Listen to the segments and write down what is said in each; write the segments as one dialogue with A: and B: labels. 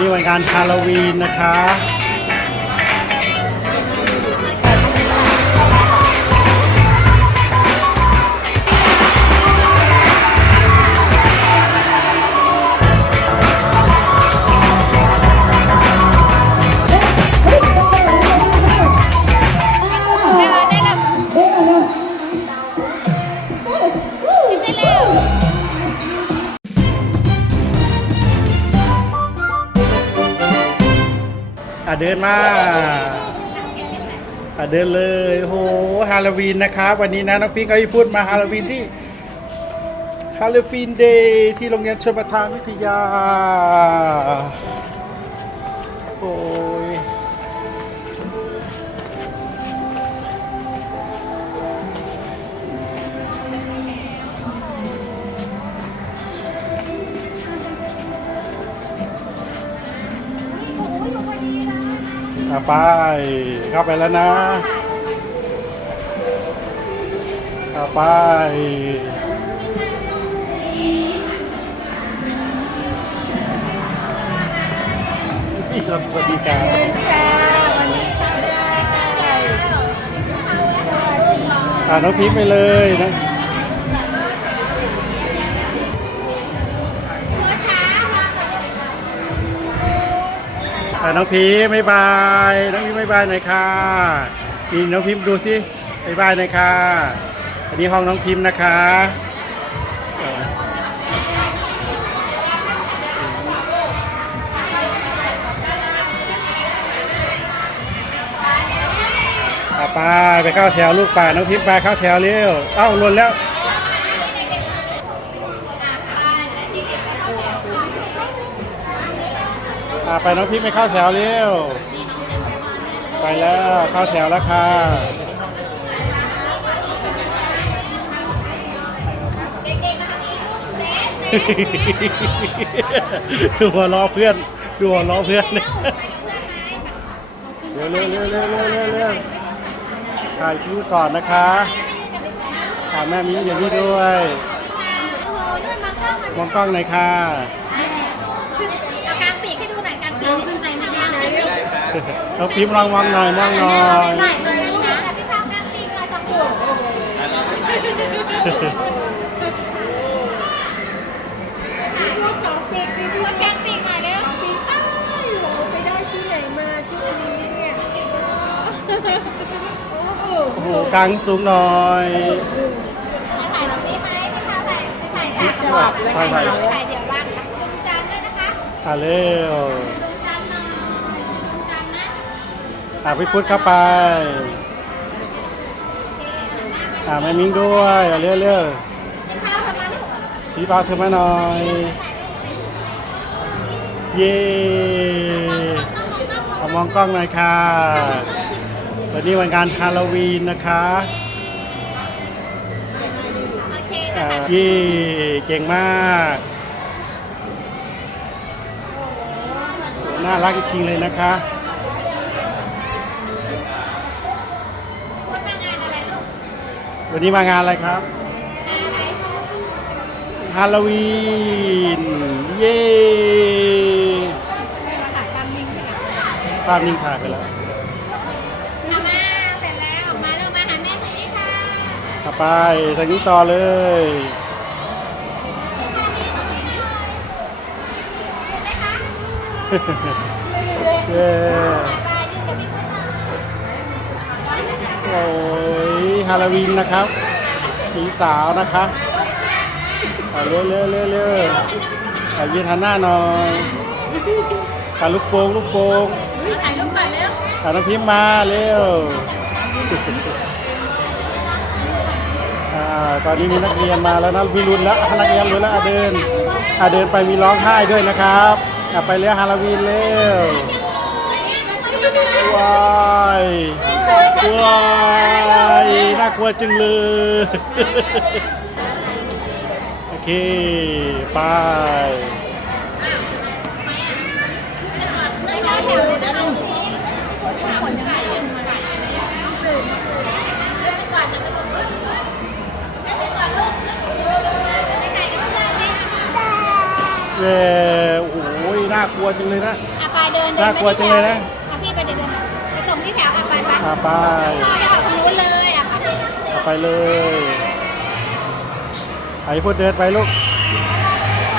A: นี้วันงานฮาโลวีนนะคะ เดินมาอะเดินเลยโหฮาโลวีนนะครับ วันนี้นะน้องพิงค์กับพี่พูดมาฮาโลวีนที่ฮาโลวีนเดย์ที่โรงเรียนชนประทานวิทยาโอ้ อะไปเข้าไปแล้วนะอะไปพี่ครับสวัสดีครับอ่าน้องพีคไปเลยนะ น้องพีคไม่บาย น้องพีคไม่บายหน่อยค่ะนี่น้องพิมพ์ดูสิไม่บายหน่อยค่ะ อันนี้ห้องน้องพิมพ์นะคะเอออะไปไปเข้าแถวลูกป่าน้องพิมพ์ไปเข้าแถวเร็ว เอ้าหล่นแล้ว อ่าไปน้องพิมพ์ไปเข้าแถวเร็วไปแล้วเข้าแถวแล้วค่ะดูหัวล้อเพื่อนดูหัวล้อเพื่อนเร็วเร็วเร็วเร็วเร็วเร็วเร็วถ่ายชื่อก่อนนะคะถ่ายแม่มิ้งอย่างนี้ด้วยมองกล้องหน่อยค่ะ
B: น้อง
A: พิมพ์ลองมองหน่อยมองหน่อย
B: หน่อยเลยนะพี่ท้ากงปีกหน่อยสองหัวตัวสองปีกพี่พี่กงปีกหน่อยเร็วปีกอ้าวโหไปได้ที่ไหนมาชุดนี้เนี่ยโอ้โห
A: โอ้โหกางสูงหน่อย
B: ถ่ายแบบนี้ไหมพี่เท้าถ่ายถ่ายฉากก่อนถ่ายถ่ายถ่ายเดี๋ยววางดวงจันด้วยนะคะ
A: อะเร็ว
B: อะ
A: พี่พุทธเข้าไป อะแม่มิ้งด้วยอะเร็วเร็ว
B: พี่เท้าทำมาลูก
A: พี่ปาเธอมาหน่อย เย้เอมองกล้องหน่อยค่ะวันนี้วันงานฮาโลวีนนะคะ
B: โอเค
A: อ่าเย้เก่งมาก น่ารักจริงเลยนะคะ วันนี้มางานอะไรครับ
B: งานอะไร
A: ฮาโลวีน เย้
B: มาถ่ายตามลิงก์ค่ะ
A: ภาพนิ่งถ่ายไปแล้ว
B: เอามาเสร็จแล้วออกมาเร็วมาหาแม่ตรงนี้ค่ะ
A: ต่อไปทางนี้ต่อเลย
B: เห็นไหมคะ
A: เย้ ฮาโลวีนนะครับสีสาวนะคะเอาเร็วเร็วเร็วเร็วเอายืนหันหน้าหน่อยถ่ายลูกโป่งลูกโป่ง
B: ถ่ายรูปก่อนเร็ว
A: ถ่ายน้ำพิมพ์มาเร็วอ่าตอนนี้มีนักเรียนมาแล้วนะพี่รุนแล้วนักเรียนรุนแล้วอะเดินอะเดินไปมีร้องไห้ด้วยนะครับอะไปเลี้ยงฮาโลวีนเร็ว ว้ายว้ายน่ากลัวจังเลย โอเค ไป
B: ไม่ได้แถวเลยนะคะทีนี้พี่พุทธขนยังไงต้องตื่นเล่นไปก่อนจะไปลงเล่นไปก่อนลูกไปไหนกับเพื่อนเนี่ยมา
A: เย้โอ้ยน่า
B: น่ากลัวจังเลยนะ
A: อะไปเดินเดิ
B: น่ากลัวจังเลยนะ
A: อะพี่ไปเดินเดินไปส่งที่ แถวอะไปไป
B: อ่าไป
A: พ่อไปออกทางนู้นเลยอะไป
B: เอาไปเลยไอ้พูดเดินไปลูก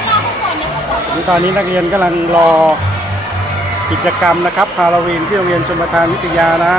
A: รอผู้คนนะผู้คน
B: นี่ตอนนี้นักเรียนกำลังรอกิจกรรมนะครับฮาโลวีนที่โรงเรียนชมประทานวิทยานะ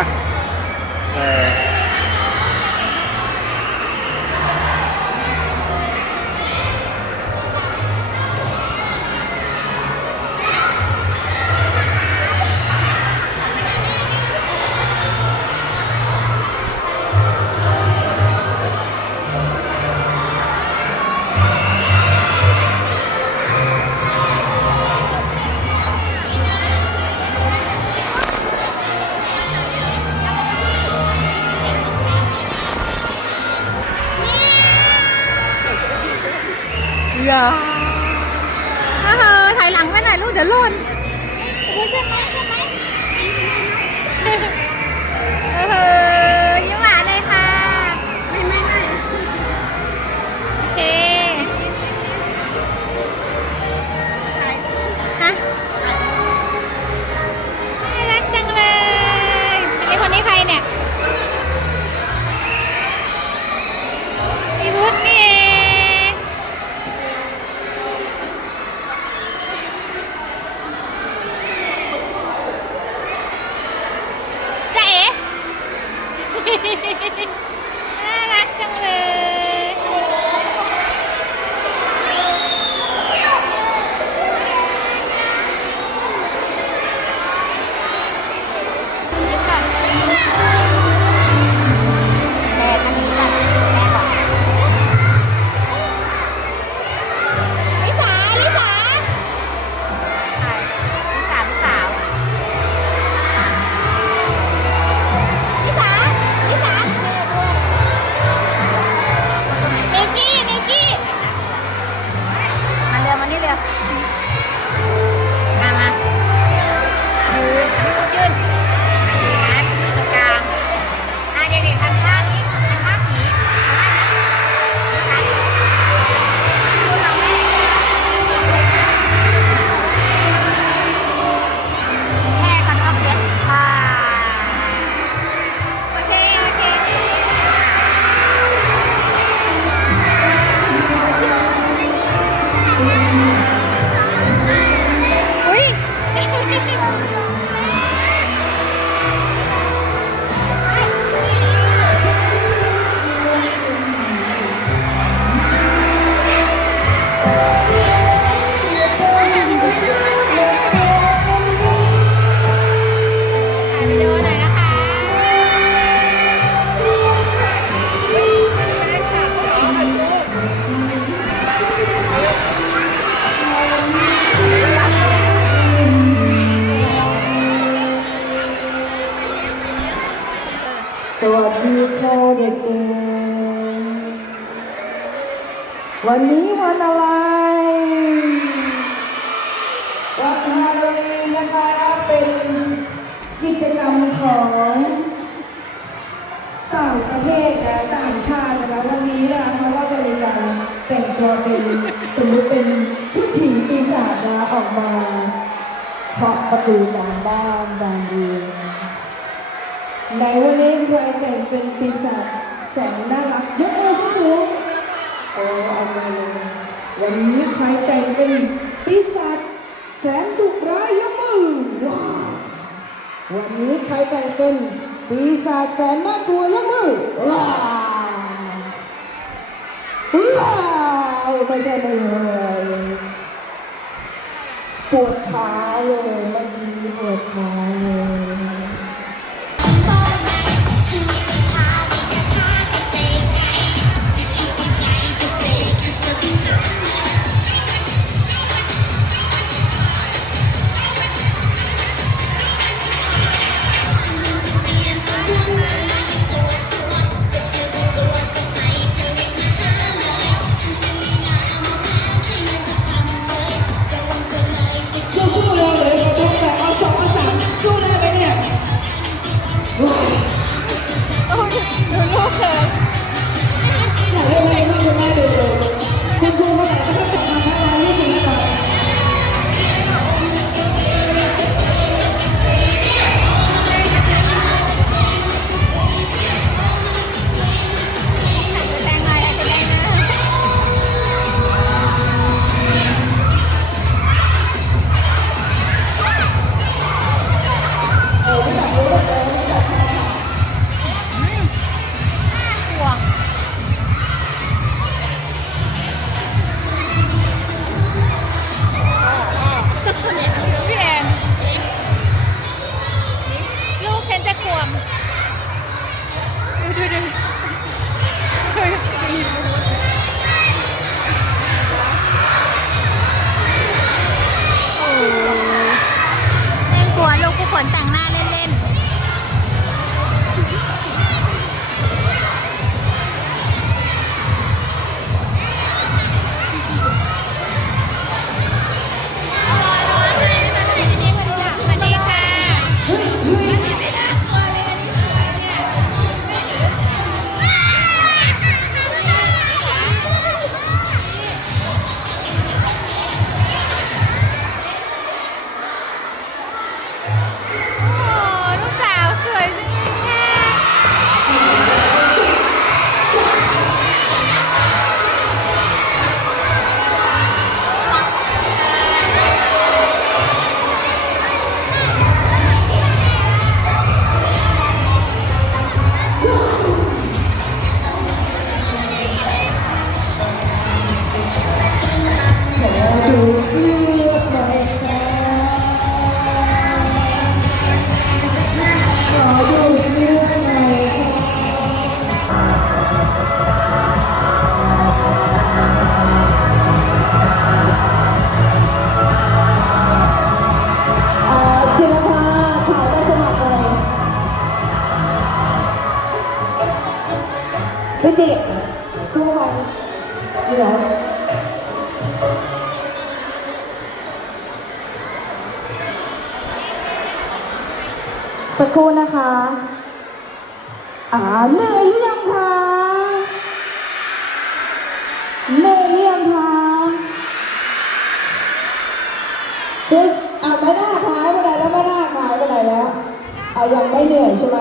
B: า
A: ยวิดีโอหน่อยนะคะ
C: สวัสดีค่ะเด็กๆ วันนี้วันอะไร แต่งตัวเป็นสมมติเป็นทุกผีปีศาจนะออกมาเคาะประตูตามบ้านตามเรือนในวันนี้ใครแต่งเป็นปีศาจแสนน่ารักยกมือสูงๆโอ้เอามาเลยวันนี้ใครแต่งเป็นปีศาจแสนดุร้ายยกมือว้าววันนี้ใครแต่งเป็นปีศาจแสนน่ากลัวยกมือว้าว ว้าวไม่ใช่ไม่เลยปวดขาเลยเมื่อกี้ปวดขา เนย
B: หรือยังคะคุณอะไม่น่าหายไปไหนแล้วไม่น่าหายไปไหน
C: แล้ว เอา
B: ยังไม่เหนื่อ
C: ยใช่ไหม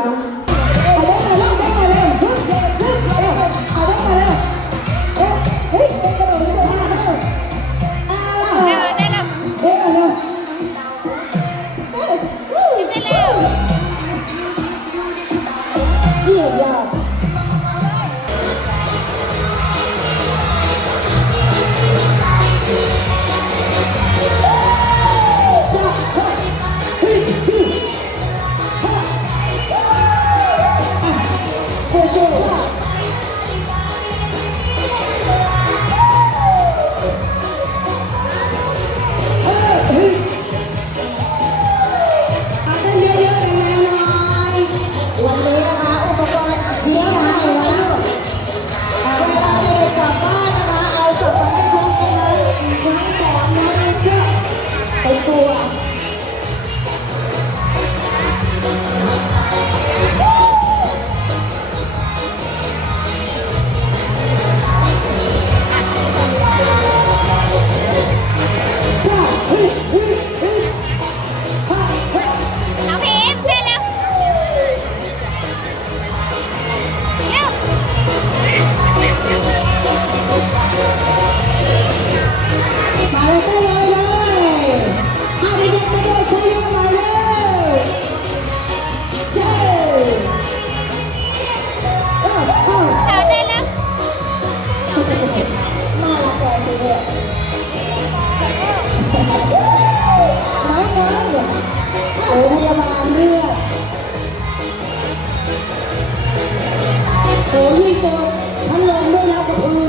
C: ยาบาลเลือ
D: ดโอ้ยกดทั้งลมด้วยนะกระ
B: พือ